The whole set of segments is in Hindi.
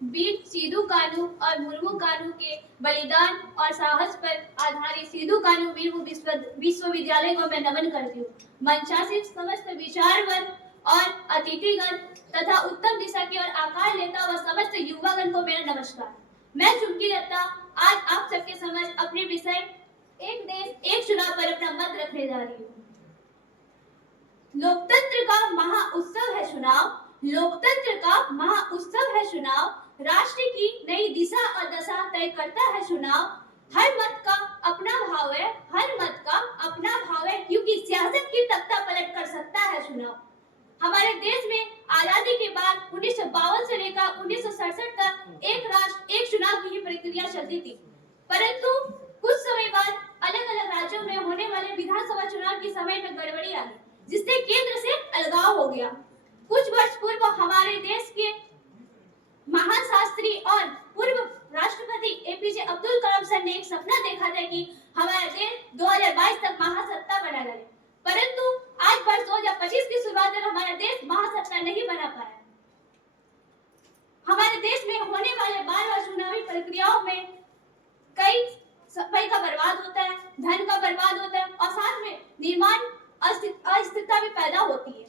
वीर सिदू कान्हू और मुर्मू कान्हू के बलिदान और साहस पर आधारित सिदू कान्हू वीर विश्वविद्यालय को मैं नमन करती हूँ। मंचासीन समस्त विचार वर्ग और अतिथिगण तथा उत्तम दिशा की ओर आकार लेता व समस्त युवागण को मेरा नमस्कार। मैं चुमकी दत्ता आज आप सबके समक्ष अपने विषय एक देश एक चुनाव पर अपना मत रखने जा रही हूँ। लोकतंत्र का महाउत्सव है चुनाव, लोकतंत्र का महाउत्सव है चुनाव, राष्ट्र की नई दिशा और दशा तय करता है चुनाव। हर मत का अपना भाव है, हर मत का अपना भाव है, क्योंकि सियासत की तख्ता पलट कर सकता है चुनाव। हमारे देश में आजादी के बाद 1952 से लेकर 1967 तक एक राष्ट्र एक चुनाव की ही प्रक्रिया चलती थी, परंतु कुछ समय बाद अलग अलग राज्यों में होने वाले विधानसभा चुनाव की समय में गड़बड़ी आ गई, जिससे केंद्र से अलगाव हो गया। कुछ वर्ष पूर्व हमारे देश के महान शास्त्री और पूर्व राष्ट्रपति एपीजे अब्दुल कलाम सर ने एक सपना देखा था कि हमारा देश 2022 तक महासत्ता बना रहे, परंतु आज वर्ष 2025 की शुरुआत में हमारा देश महासत्ता नहीं बना पाया। हमारे देश में होने वाले बार-बार चुनावी प्रक्रियाओं में कई समय का बर्बाद होता है, धन का बर्बाद होता है और साथ में निर्माण अस्थिरता भी पैदा होती है।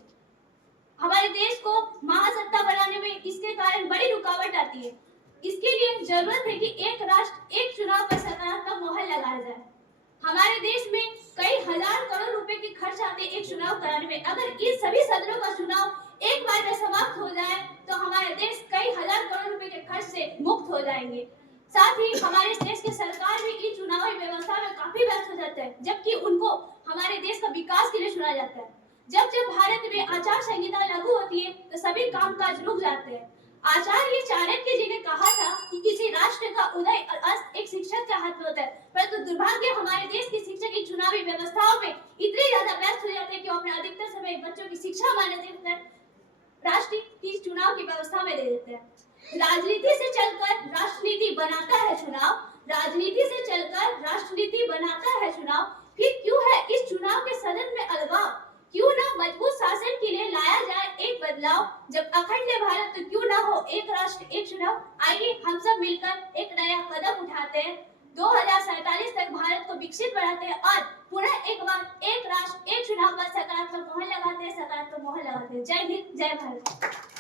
हमारे देश को महासत्ता बनाने में इसके कारण बड़ी रुकावट आती है। इसके लिए जरूरत है कि एक राष्ट्र एक चुनाव पर सकारात्मक मोहर लगाया जाए। हमारे देश में कई हजार करोड़ रुपए के खर्च आते हैं एक चुनाव कराने में। अगर इन सभी सदनों का चुनाव एक बार में समाप्त हो जाए तो हमारे देश कई हजार करोड़ रुपए के खर्च से मुक्त हो जाएंगे। साथ ही हमारे देश की सरकार भी इन चुनावी व्यवस्था में काफी व्यस्त हो जाता है, जबकि उनको हमारे देश का विकास के लिए चुना जाता है। जब जब भारत में आचार संहिता लागू होती है तो सभी कामकाज रुक जाते हैं। आचार्य चाणक्य जी ने कहा था कि किसी राष्ट्र का उदय और अस्त एक शिक्षक के हाथ में होता है, परंतु दुर्भाग्य हमारे देश के शिक्षक की चुनावी व्यवस्थाओं में इतने ज्यादा व्यस्त हो जाते हैं कि वो अपना अधिकतर समय बच्चों की शिक्षा मान्य देकर राष्ट्र की चुनाव की व्यवस्था में दे देते हैं। राजनीति से चलकर राष्ट्रनीति बनाता है चुनाव, राजनीति से चलकर राष्ट्रनीति बनाता है चुनाव। फिर क्यों है इस चुनाव के सदन में अलगाव? क्यों ना मजबूत शासन के लिए लाया जाए एक बदलाव? जब अखंड भारत तो क्यों ना हो एक राष्ट्र एक चुनाव? आइए हम सब मिलकर एक नया कदम उठाते हैं, 2047 तक भारत को विकसित बनाते हैं और पुनः एक बार एक राष्ट्र एक चुनाव पर सकारात्मक मोहर लगाते हैं, सकारात्मक मोहर लगाते हैं। जय हिंद, जय भारत।